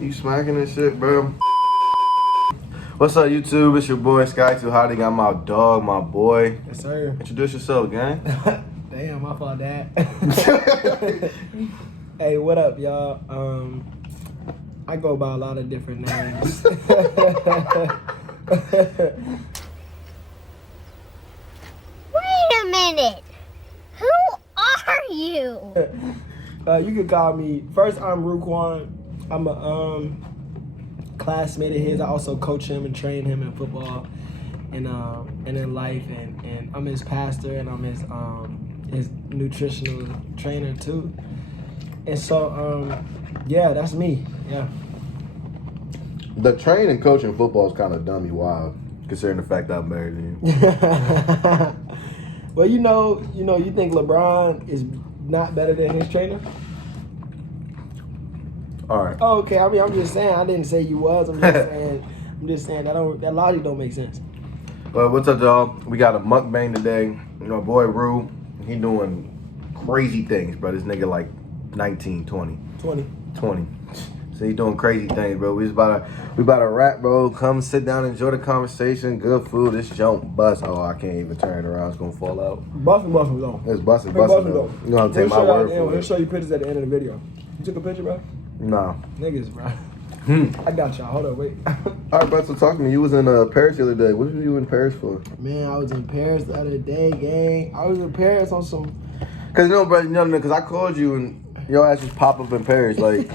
You smacking this shit, bro. What's up, YouTube? It's your boy Sky Too Hot. Got my dog, my boy. Yes, sir. Introduce yourself, gang. Damn, my fault, Dad. Hey, what up, y'all? I go by a lot of different names. Wait a minute. Who are you? You can call me. First, I'm Ruquan. I'm a classmate of his. I also coach him and train him in football and in life. And I'm his pastor and I'm his nutritional trainer too. And so, yeah, that's me. Yeah. The training and coaching football is kind of dummy wild, considering the fact that I'm married to you. Well, you think LeBron is not better than his trainer? All right. Oh, okay. I mean, I'm just saying. I didn't say you was. I'm just saying that logic don't make sense. Well, what's up, y'all? We got a mukbang today. You know, boy Rue, he doing crazy things, bro. This nigga like 19, 20. 20. So he doing crazy things, bro. We about to rap, bro. Come sit down, enjoy the conversation. Good food. This jump bust. Oh, I can't even turn it around. It's gonna fall out. Bustin' though. It's busting though. You gonna take my word for it. He'll show you pictures at the end of the video. You took a picture, bro? No. Niggas, bro. I got y'all. Hold on, wait. All right, bro. So talk to me. You was in Paris the other day. What were you in Paris for? Man, I was in Paris the other day, gang. I was in Paris on some. Cause bro, because I called you and your ass just pop up in Paris, like,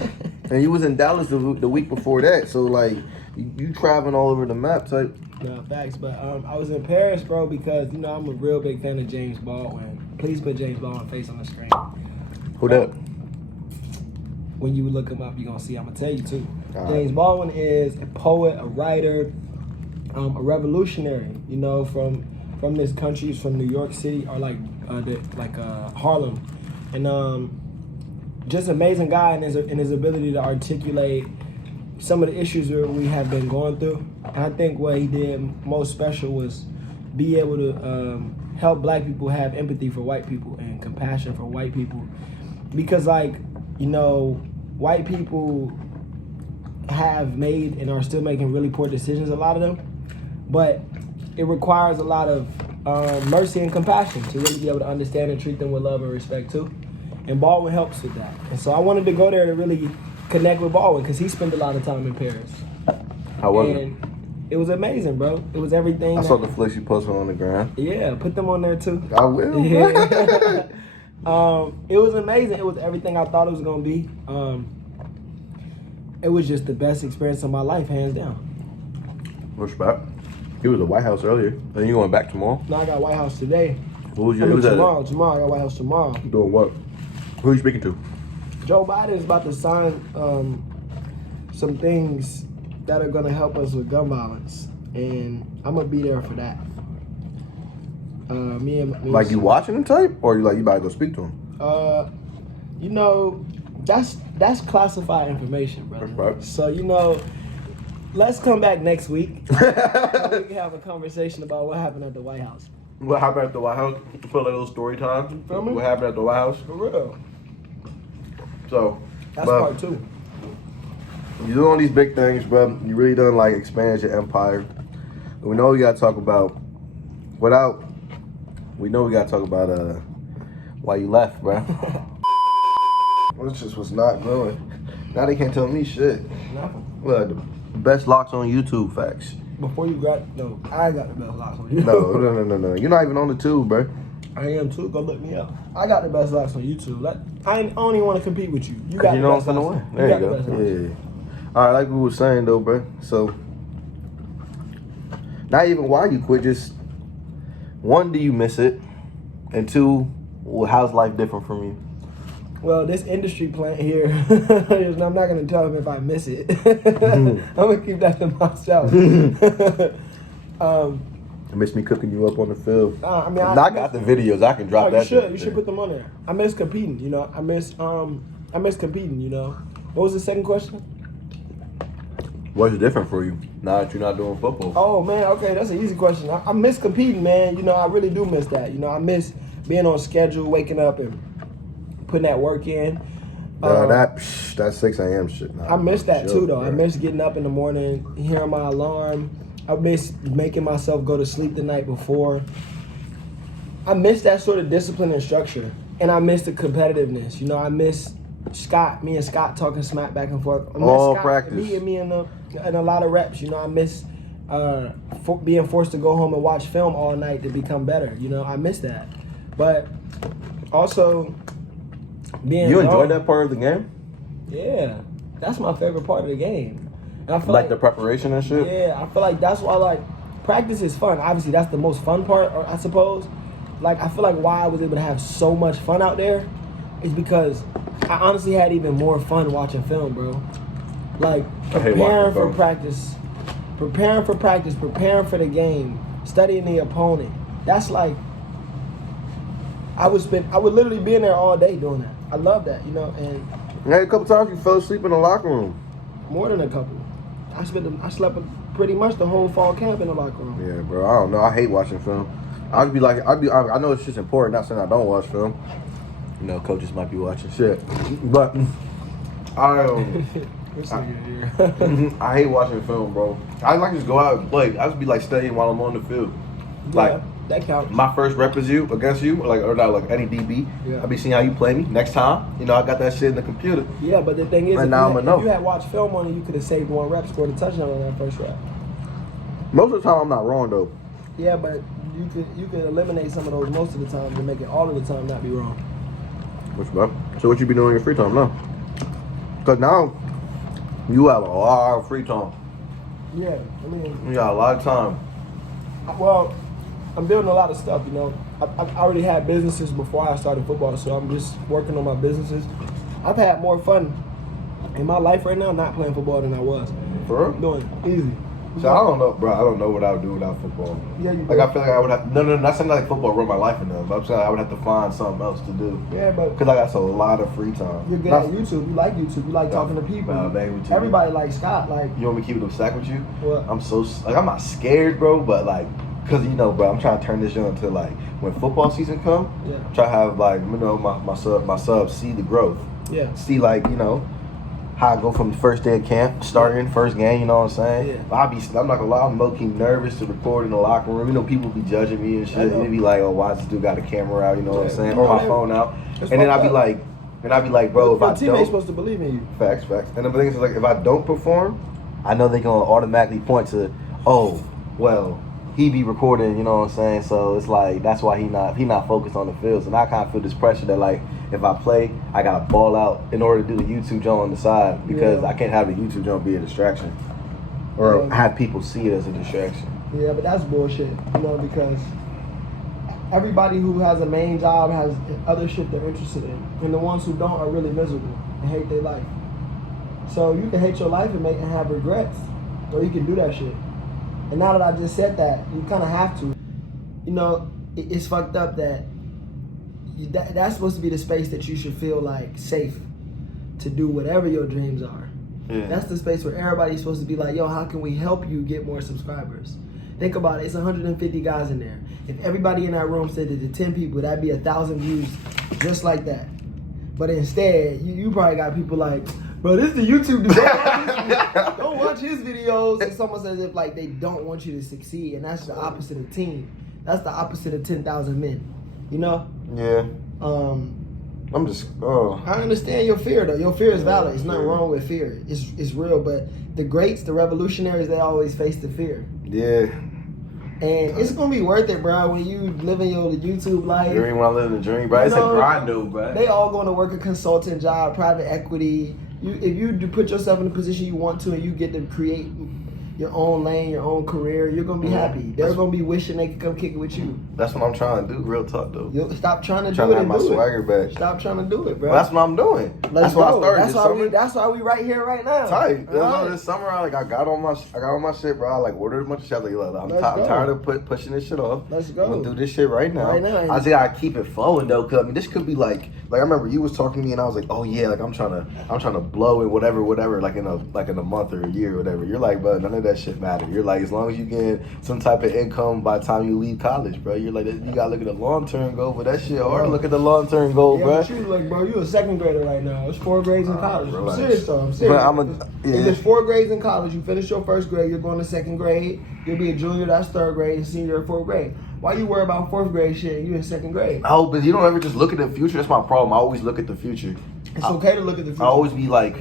and you was in Dallas the week before that. So like, you traveling all over the map, type. No, facts. But I was in Paris, bro, because I'm a real big fan of James Baldwin. Please put James Baldwin's face on the screen. Who that? When you look him up, you're gonna see. I'm gonna tell you too. All James right. Baldwin is a poet, a writer, a revolutionary. From this country. He's from New York City or Harlem, and just amazing guy in his ability to articulate some of the issues that we have been going through. And I think what he did most special was be able to help black people have empathy for white people and compassion for white people, because white people have made and are still making really poor decisions, a lot of them, but it requires a lot of mercy and compassion to really be able to understand and treat them with love and respect too. And Baldwin helps with that. And so I wanted to go there to really connect with Baldwin because he spent a lot of time in Paris. How was it? And it was amazing, bro. It was everything. I saw the flicks you posted on the ground. Yeah, put them on there too. I will. Yeah. It was amazing. It was everything I thought it was gonna be. It was just the best experience of my life, hands down. Respect. He was at the White House earlier. And you going back tomorrow? No, I got White House today. Who was your? Tomorrow. I got White House tomorrow. Doing what? Who are you speaking to? Joe Biden is about to sign some things that are going to help us with gun violence, and I'm gonna be there for that. Me Like you watching him type, or you about to go speak to him? That's classified information, brother. Right. So let's come back next week. And we can have a conversation about what happened at the White House. What happened at the White House? Feel like a little story time. Feel me? What happened at the White House? For real. So That's part two. You doing these big things, bro. You really done expand your empire. And we know we gotta talk about why you left, bro. This just was not going. Now they can't tell me shit. Nothing. Well, the best locks on YouTube, facts. Before you I got the best locks on YouTube. No. You're not even on the tube, bro. I am too. Go look me up. I got the best locks on YouTube. I don't even want to compete with you. You got the best I'm locks. gonna win. There you go. Yeah. All right, like we were saying though, bro. So, not even why you quit. Just one, do you miss it? And two, how's life different from you? Well, this industry plant here, I'm not going to tell him if I miss it. I'm going to keep that to myself. I miss me cooking you up on the field. I got the videos. I can drop that. You should put them on there. I miss competing, I miss competing, What was the second question? What's different for you now that you're not doing football? Oh, man, okay, that's an easy question. I miss competing, man. I really do miss that. I miss being on schedule, waking up and putting that work in. That 6 a.m. shit. Nah, I miss that chill, too, though. bro. I miss getting up in the morning, hearing my alarm. I miss making myself go to sleep the night before. I miss that sort of discipline and structure. And I miss the competitiveness. You know, I miss me and Scott talking smack back and forth. I miss All Scott, practice. Me and a lot of reps. You know, I miss being forced to go home and watch film all night to become better. You know, I miss that. But also being You gone, enjoyed that part of the game? Yeah, that's my favorite part of the game. And I feel Like the preparation and shit? Yeah, I feel like that's why practice is fun. Obviously, that's the most fun part, I suppose. Like, I feel like why I was able to have so much fun out there is because I honestly had even more fun watching film, bro. Like, preparing for practice, preparing for the game, studying the opponent. That's like, I would literally be in there all day doing that. I love that, you know, and Yeah, a couple times you fell asleep in the locker room. more than a couple. I slept pretty much the whole fall camp in the locker room. Yeah, bro. I don't know. I hate watching film. I know it's just important. Not saying I don't watch film. You know, coaches might be watching shit, but I hate watching film, bro. I like to just go out and play. I just be like studying while I'm on the field. Like, that counts. my first rep is against you, or not like any DB. Yeah. I be seeing how you play me. Next time, you know, I got that shit in the computer. Yeah, but the thing is, And now I'ma know. if you had watched film on it, you could have saved one rep, scored a touchdown on that first rep. Most of the time, I'm not wrong though. Yeah, but you could eliminate some of those most of the time and make it all of the time not be wrong. So what you be doing in your free time now? Because now you have a lot of free time. Yeah, I mean, You got a lot of time. well, I'm building a lot of stuff, you know. I already had businesses before I started football, so I'm just working on my businesses. I've had more fun in my life right now not playing football than I was. For real? Doing it easy. So I don't know, bro. I don't know what I would do without football. Yeah, you Like, do. I feel like I would have. No, not saying like football run my life in them, but I'm saying I would have to find something else to do. Yeah, but Cause I got a lot of free time. you're good at YouTube. You like YouTube. You like talking to people. Bang with you. Everybody likes Scott. Like, You want me to keep it a stack with you? What? I'm so like I'm not scared, bro, but like, cause you know, bro, I'm trying to turn this shit into like when football season come. Yeah. I'm trying to have like you know my subs see the growth. yeah. See like you know how I go from the first day of camp, starting first game. You know what I'm saying? Yeah. But I'm not gonna lie, I'm low key nervous to record in the locker room. You know, people be judging me and I shit. know. They be like, oh, why does this dude got a camera out? You know what I'm Yeah. saying? You Or know my that- phone out. It's And then fucked I be up. like, bro, if Your I teammates don't. supposed to believe in you. Facts. And the thing is, like, if I don't perform, I know they're gonna automatically point to, oh, well, he be recording, you know what I'm saying? So it's like that's why he not focused on the field. And I kind of feel this pressure that like if I play, I gotta ball out in order to do the YouTube jump on the side because Yeah. I can't have the YouTube jump be a distraction or Yeah. have people see it as a distraction. Yeah, but that's bullshit, you know, because everybody who has a main job has other shit they're interested in. And the ones who don't are really miserable and hate their life. So you can hate your life and have regrets, or you can do that shit. And now that I just said that, you kind of have to. You know, it's fucked up that that's supposed to be the space that you should feel like safe to do whatever your dreams are. Yeah. That's the space where everybody's supposed to be like, yo, how can we help you get more subscribers? Think about it. It's 150 guys in there. If everybody in that room said it to 10 people, that'd be 1,000 views just like that. But instead, you probably got people like, bro, this is the YouTube dude. Don't watch his videos. It's almost as if like they don't want you to succeed. And that's the opposite of team. That's the opposite of 10,000 men. You know? Yeah. I'm just I understand your fear though. Your fear is valid. There's nothing wrong with fear. It's real. But the greats, the revolutionaries, they always face the fear. Yeah. And it's gonna be worth it, bro, when you living your YouTube life. Dream when I live in the dream, bro. You It's a know, grind though, bro. They all going to work a consultant job, private equity. If you do put yourself in the position you want to and you get to create your own lane, your own career, you're going to be happy. They're going to be wishing they could come kick it with you. That's what I'm trying to do, real talk though. You'll stop trying to Trying do to it have and my do swagger it. back. Stop trying to do it, bro. Well, that's what I'm doing. Let's That's why I go. started this summer. That's why we right here right now. Tight. All right. This summer, I got all my shit, bro. I like ordered a bunch of shit. Like, look, I'm Let's go. tired of pushing this shit off. Let's go. I'm gonna do this shit right now. Right now. I just gotta keep it flowing though, cause I mean, this could be like I remember you was talking to me and I was like, oh yeah, like I'm trying to blow it, whatever, like in a month or a year or whatever. You're like, but none of of that shit matter. You're like, as long as you get some type of income by the time you leave college, bro, you're like, you gotta look at the long-term goal, but that shit hard to look at the long-term goal, yeah, bro. But you like, bro, you a second grader right now. It's 4 grades in college. I'm relax. serious though. I'm serious. But If there's 4 grades in college, you finish your first grade, you're going to second grade, you'll be a junior, that's third grade, and senior at 4th grade. Why you worry about 4th grade shit? You in second grade. Oh, but you don't ever just look at the future. That's my problem. I always look at the future. It's okay to look at the future. I always be like,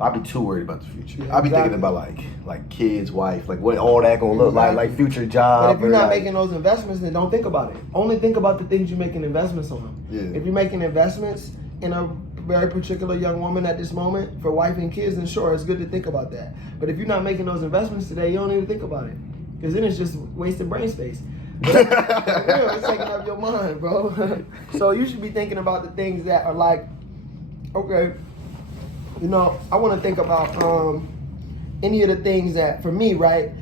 I'll be too worried about the future. Yeah, I'll be exactly. thinking about like kids, wife, like what all that gonna look like future job. But if you're not like, making those investments, then don't think about it. Only think about the things you're making investments on. Yeah. If you're making investments in a very particular young woman at this moment for wife and kids, then sure, it's good to think about that. But if you're not making those investments today, you don't need to think about it. Because then it's just wasting brain space. It's taking up your mind, bro. So you should be thinking about the things that are like, okay, you know, I want to think about any of the things that, for me, right,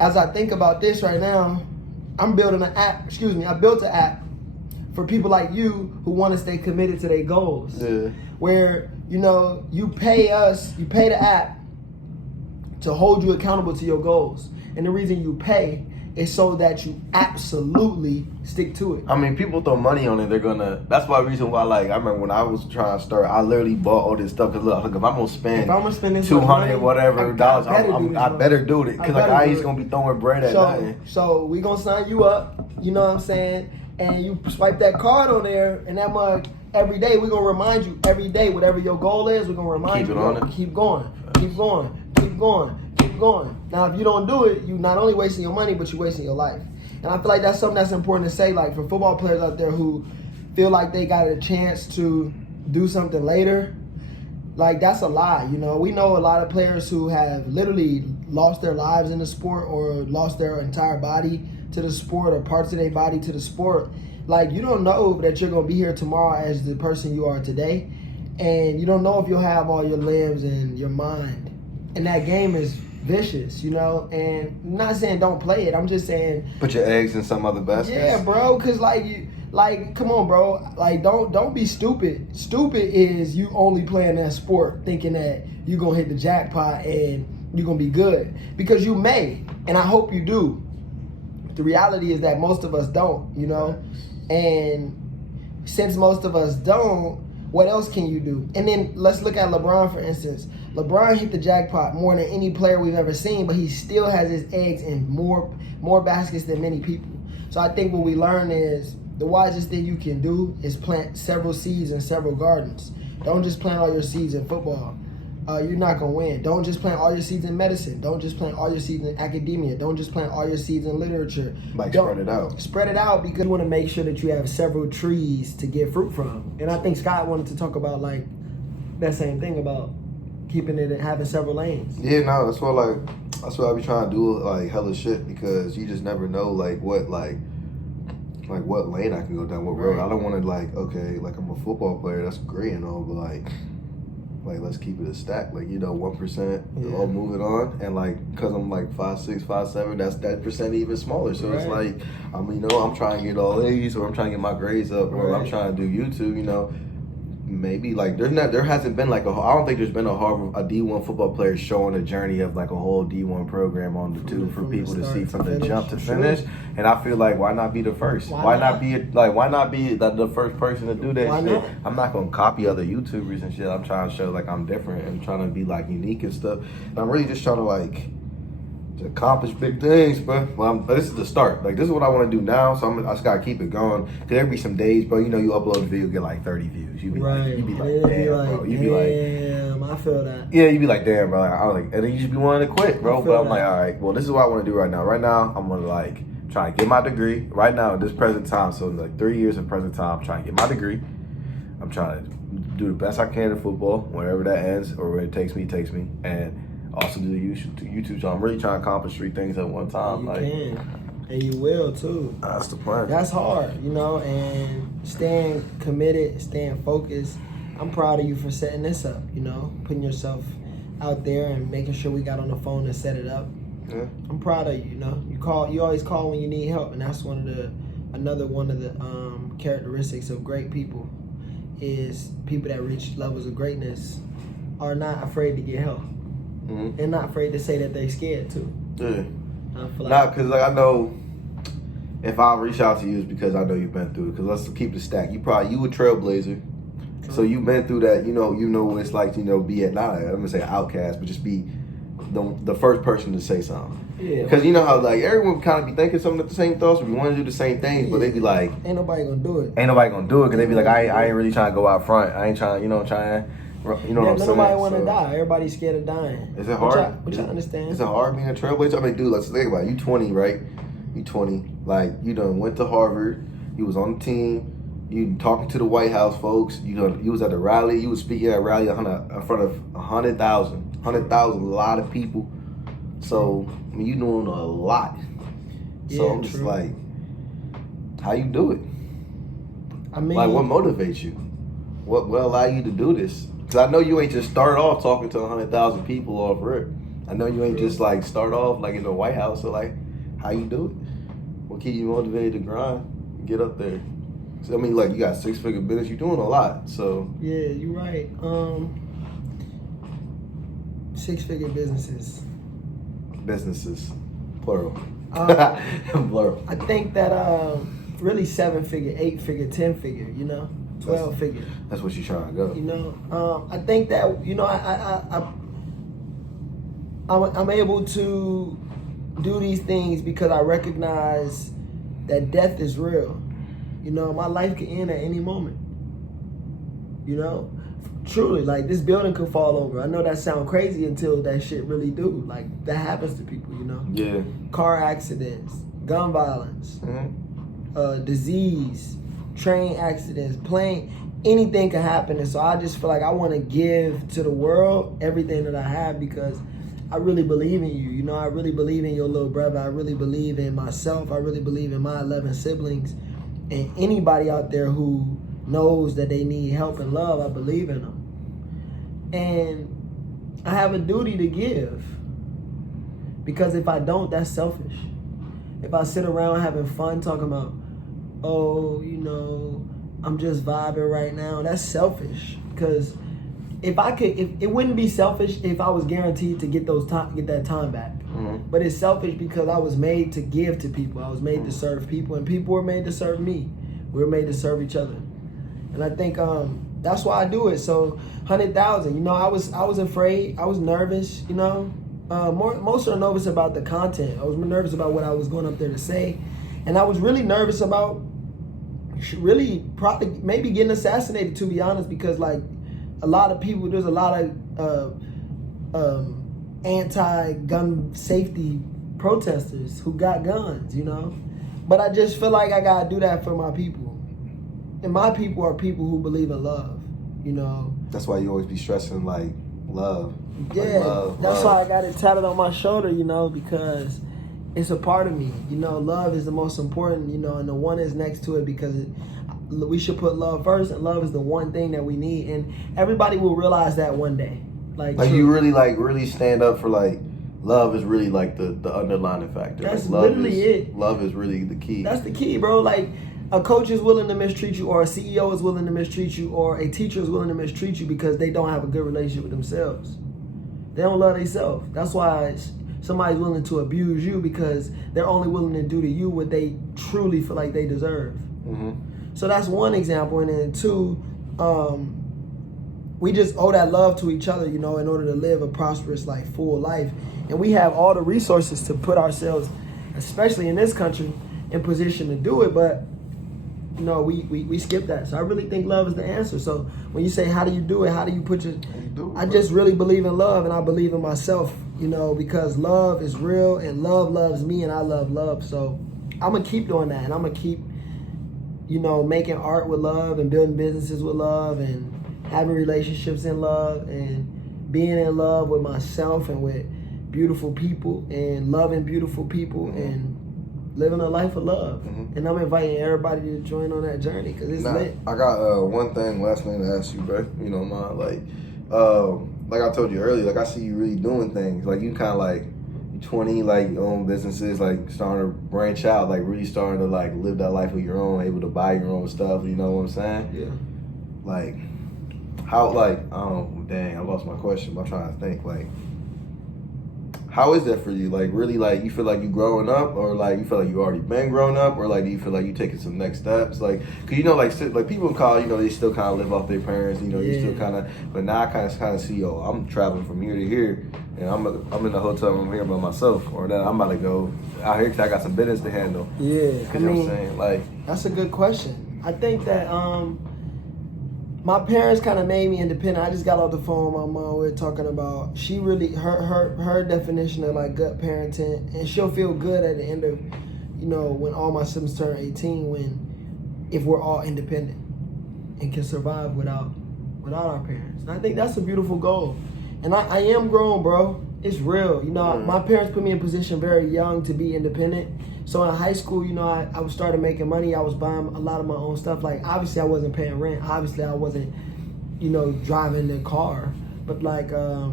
as I think about this right now, I'm building an app, I built an app for people like you who want to stay committed to their goals. Yeah. Where, you know, you pay the app to hold you accountable to your goals. And the reason you pay is so that you absolutely stick to it. I mean, people throw money on it. They're gonna. That's why reason why. Like, I remember when I was trying to start, I literally bought all this stuff. Cause look, if I'm gonna spend this $200 whatever dollars, I better do it. I Cause like I ain't gonna be throwing bread at nothing. So we gonna sign you up. You know what I'm saying? And you swipe that card on there, and that mug every day. We gonna remind you every day, whatever your goal is. We're gonna remind you. Keep it on it. Keep going. Keep going. Keep going. Keep going. Now, if you don't do it, you not only wasting your money, but you're wasting your life. And I feel like that's something that's important to say, like for football players out there who feel like they got a chance to do something later. Like, that's a lie, you know. We know a lot of players who have literally lost their lives in the sport or lost their entire body to the sport or parts of their body to the sport. Like, you don't know that you're going to be here tomorrow as the person you are today. And you don't know if you'll have all your limbs and your mind. And that game is vicious, you know. And I'm not saying don't play it. I'm just saying Put your eggs in some other baskets. yeah, bro. Cause like, come on, bro. Like, don't be stupid. Stupid is you only playing that sport thinking that you gonna hit the jackpot and you're gonna be good, because you may, and I hope you do. The reality is that most of us don't, you know. And since most of us don't, what else can you do? And then let's look at LeBron, for instance. LeBron hit the jackpot more than any player we've ever seen, but he still has his eggs in more baskets than many people. So I think what we learn is the wisest thing you can do is plant several seeds in several gardens. Don't just plant all your seeds in football. You're not going to win. Don't just plant all your seeds in medicine. Don't just plant all your seeds in academia. Don't just plant all your seeds in literature. Spread it out. Spread it out, because you want to make sure that you have several trees to get fruit from. And I think Scott wanted to talk about like that same thing about keeping it and having several lanes. Yeah, no, that's what I be trying to do, like hella shit, because you just never know like what lane I can go down, what road. I don't want to okay, I'm a football player, that's great and all, but like let's keep it a stack, 1%, all moving on, and because I'm 5'6", 5'7", that percent even smaller. So it's I'm trying to get all A's, or I'm trying to get my grades up, or I'm trying to do YouTube, maybe there hasn't been I don't think there's been a D1 football player showing a journey of a whole D1 program on the tube for people to see from the jump to finish. And I feel why not be the first? Why not be the first person to do that Why shit? not? I'm not gonna copy other YouTubers and shit. I'm trying to show I'm different and trying to be unique and stuff. And I'm really just trying to accomplish big things, bro. But this is the start. This is what I want to do now. So I just gotta keep it going. Cause there be some days, bro. You upload a video, get 30 views. You be damn, bro. You be damn, I feel that. Yeah, you be damn, bro. And then you just be wanting to quit, bro. But I'm all right. Well, this is what I want to do right now. Right now, I'm gonna try to get my degree. Right now, at this present time, so in 3 years of present time, I'm trying to get my degree. I'm trying to do the best I can in football, wherever that ends or where it takes me, and also do the YouTube. So I'm really trying to accomplish 3 things at one time. You can, and you will too. That's the plan. That's hard, and staying committed, staying focused. I'm proud of you for setting this up, putting yourself out there and making sure we got on the phone and set it up. Yeah. I'm proud of you, You always call when you need help, and that's another one of the characteristics of great people is people that reach levels of greatness are not afraid to get help. and not afraid to say that they scared too. Yeah. I feel like Not because like I know if I reach out to you, it's because I know you've been through it. Because let's keep the stack. You a trailblazer, so you've been through that. You know what it's like to be at not I'm gonna say outcast, but just be the first person to say something. Yeah. Because you know how like everyone kind of be thinking something at the same thoughts. We want to do the same things, but they be like, ain't nobody gonna do it. Ain't nobody gonna do it because they be like, I ain't really trying to go out front. I ain't trying, what I'm saying? Nobody want to die. Everybody's scared of dying. Is it hard? Which I understand. Is it hard being a trailblazer? I mean, dude, let's think about it. You 20, right? You 20. Like, you done went to Harvard. You was on the team. You talking to the White House folks. You was at the rally. You was speaking at a rally in front of 100,000. 100,000, a lot of people. So, I mean, you doing a lot. So Yeah, I'm just true. like, how you do it? I mean, Like, what motivates you? What will allow you to do this? Because I know you ain't just start off talking to 100,000 people off rip. I know you ain't just like start off like in the White House. So like, how you do it? What keep you motivated to grind and get up there? So, I mean, like you got 6-figure business. You're doing a lot. So yeah, you're right. 6-figure businesses. Businesses, plural. Plural. I think that really 7-figure, 8-figure, 10-figure. 12-figure. That's what you're trying to go. I think that I'm able to do these things because I recognize that death is real. My life can end at any moment. Truly, like this building could fall over. I know that sounds crazy until that shit really do. Like that happens to people. Yeah. Car accidents, gun violence, disease, train accidents, plane, anything can happen. And so I just feel like I want to give to the world everything that I have because I really believe in you. I really believe in your little brother. I really believe in myself. I really believe in my 11 siblings. And anybody out there who knows that they need help and love, I believe in them. And I have a duty to give. Because if I don't, that's selfish. If I sit around having fun talking about, I'm just vibing right now, that's selfish. Because if it wouldn't be selfish if I was guaranteed to get that time back. But it's selfish because I was made to give to people. I was made to serve people, and people were made to serve me. We were made to serve each other. And I think that's why I do it. So 100,000, I was afraid, I was nervous, most are nervous about the content. I was nervous about what I was going up there to say. And I was really nervous about probably maybe getting assassinated, to be honest, because like a lot of people, there's a lot of anti-gun safety protesters who got guns, But I just feel like I gotta do that for my people. And my people are people who believe in love, That's why you always be stressing like love. Yeah, like that's why I got it tatted on my shoulder, because it's a part of me. Love is the most important, and the one is next to it because we should put love first, and love is the one thing that we need. And everybody will realize that one day. Like you really stand up for like love is really like the underlying factor. That's like, literally it. Love is really the key. That's the key, bro. Like a coach is willing to mistreat you, or a CEO is willing to mistreat you, or a teacher is willing to mistreat you because they don't have a good relationship with themselves. They don't love themselves. That's why somebody's willing to abuse you because they're only willing to do to you what they truly feel like they deserve. So that's one example. And then two, we just owe that love to each other, in order to live a prosperous, like, full life. And we have all the resources to put ourselves, especially in this country, in position to do it. But, we skip that. So I really think love is the answer. So when you say, how do you do it? How do you put your... I just really believe in love, and I believe in myself, because love is real, and love loves me, and I love love. So I'm going to keep doing that, and I'm going to keep, making art with love and building businesses with love and having relationships in love and being in love with myself and with beautiful people and loving beautiful people and living a life of love. And I'm inviting everybody to join on that journey because it's lit. I got last thing to ask you, bro. You know, man, like I told you earlier, like I see you really doing things. Like you kind of like 20, like your own businesses, like starting to branch out, like really starting to like live that life of your own, able to buy your own stuff. You know what I'm saying? Yeah. Like how, like, I lost my question, but I'm trying to think, like, How is that for you? Like, really, like, you feel like you growing up, or like you feel like you already been grown up, or like do you feel like you taking some next steps? Like, cause you know, like people in college, you know, they still kind of live off their parents. You know, you still kind of. But now I kind of see, yo, I'm traveling from here to here, and I'm in the hotel room here by myself, or that I'm about to go out here because I got some business to handle. Yeah, You know what I'm saying? Like, that's a good question. I think that my parents kind of made me independent. I just got off the phone with my mom. We were talking about she really her definition of like good parenting, and she'll feel good at the end of, you know, when all my siblings turn 18, if we're all independent and can survive without our parents. And I think that's a beautiful goal. And I am grown, bro. It's real. You know, my parents put me in a position very young to be independent. So in high school, you know, I started making money. I was buying a lot of my own stuff. Like, obviously, I wasn't paying rent. Obviously, I wasn't, you know, driving the car. But like, a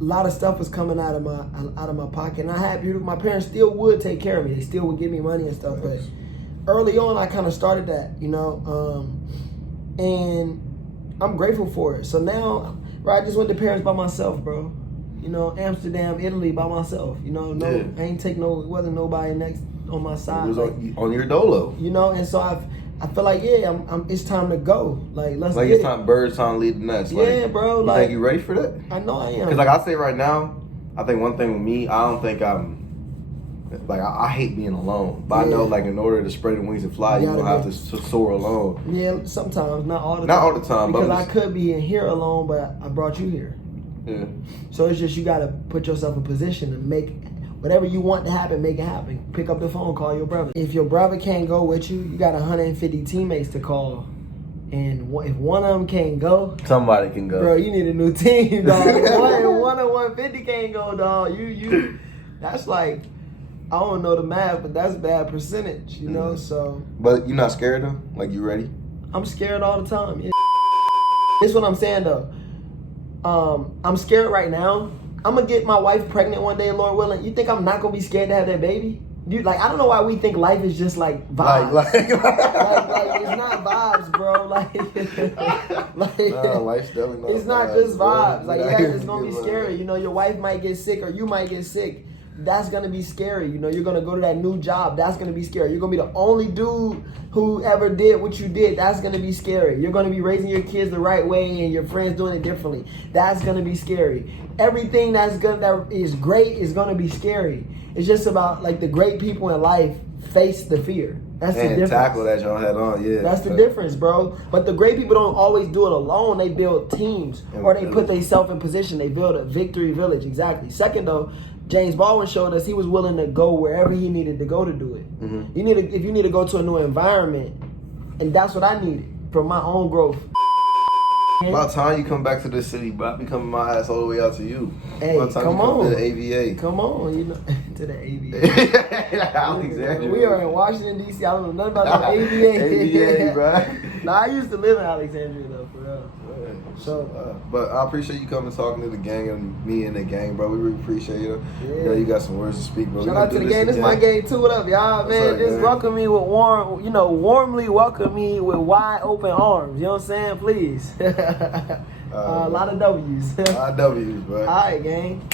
lot of stuff was coming out of my pocket. And I had my parents still would take care of me. They still would give me money and stuff. But early on, I kind of started that, you know, and I'm grateful for it. So now, right, I just went to Paris by myself, bro. You know, Amsterdam, Italy by myself. You know, I ain't take it wasn't nobody next on my side. It was on your dolo. You know, and so I feel like, it's time to go. Like, let's like get it's time, birds time to lead the nest. Like, yeah, bro. You Like, think you ready for that? I know I am. Because like I say right now, I think one thing with me, I don't think I'm like I hate being alone. But I know like in order to spread the wings and fly, you're gonna have to soar alone. Yeah, sometimes, not all the time. Not all the time, because but I could be in here alone, but I brought you here. Yeah. So it's just you gotta put yourself in position to make whatever you want to happen, make it happen. Pick up the phone, call your brother. If your brother can't go with you, you got 150 teammates to call. And if one of them can't go, Somebody can go. bro, you need a new team, dog. One of 150 can't go, dog. You that's like, I don't know the math, but that's a bad percentage, you know. So, But you're not scared though? Like, you ready? I'm scared all the time. Yeah. This is what I'm saying though. I'm scared right now. I'm gonna get my wife pregnant one day, Lord willing. You think I'm not gonna be scared to have that baby? Dude, like, I don't know why we think life is just like vibes. Like it's not vibes, bro. Nah, life's definitely not it's not vibes, just bro. vibes. Like, Yeah, it's gonna be scary. You know, your wife might get sick or you might get sick. That's gonna be scary. You know, you're gonna go to that new job. That's gonna be scary. You're gonna be the only dude who ever did what you did. That's gonna be scary. You're gonna be raising your kids the right way and your friends doing it differently. That's gonna be scary. Everything that is great is gonna be scary. It's just about, like, the great people in life face the fear. That's the difference. Tackle that y'all head on, yeah. That's the difference, bro. But the great people don't always do it alone. They build teams, or they put themselves in position. They build a victory village. Exactly. Second, though, James Baldwin showed us he was willing to go wherever he needed to go to do it. Mm-hmm. If you need to go to a new environment, and that's what I needed for my own growth. About time you come back to this city, but I be coming my ass all the way out to you. Hey, About time come you come on. to the AVA. Come on, you know, to the AVA. Alexandria. We are in Washington, D.C. I don't know nothing about no AVA. AVA, bro. Nah, I used to live in Alexandria, though, for real. So, but I appreciate you coming talking to the gang and me and the gang, bro. We really appreciate you. Yeah. You know, you got some words to speak, bro. Shout out to the gang. This is my gang too. What up, y'all? Man, up, just gang? welcome me with warmly welcome me with wide open arms. You know what I'm saying? Please. A lot of W's. W's, bro. All right, gang.